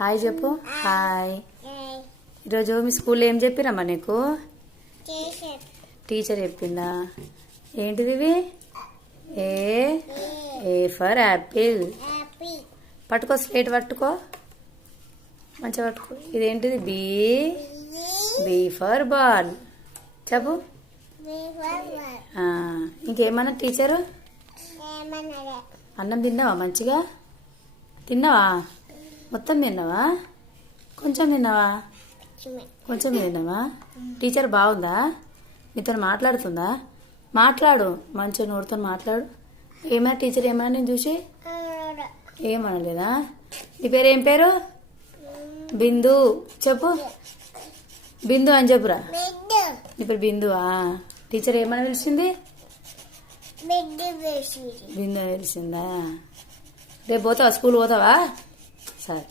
Hi చెప్పు. Hi. ఈరోజు మీ స్కూల్లో ఏం చెప్పిరమ్మా నీకు? టీచర్ చెప్పిందా? ఏంటిది ఇవి? A for apple. పట్టుకో, స్లేట్ పట్టుకో, మంచిగా పట్టుకో. ఇదేంటిది? B for ball. చెప్పు. ఇంకేమన్నా టీచరు? అన్నం తిన్నావా? మంచిగా తిన్నావా? మొత్తం తిన్నావా? కొంచెం తిన్నావా? కొంచెం తిన్నావా? టీచర్ బాగుందా? మీతో మాట్లాడుతుందా? మాట్లాడు, మంచిగా నోటితో మాట్లాడు. ఏమైనా టీచర్ ఏమైనా నేను చూసి ఏమనలేదా? నీ పేరు ఏం పేరు? బిందు. చెప్పు. బిందు అని చెప్పురా. నీ పేరు బిందువా? టీచర్ ఏమని పిలిచింది? బిందు అని పిలిచిందా? రేపు పోతావా? స్కూల్ పోతావా? సరే.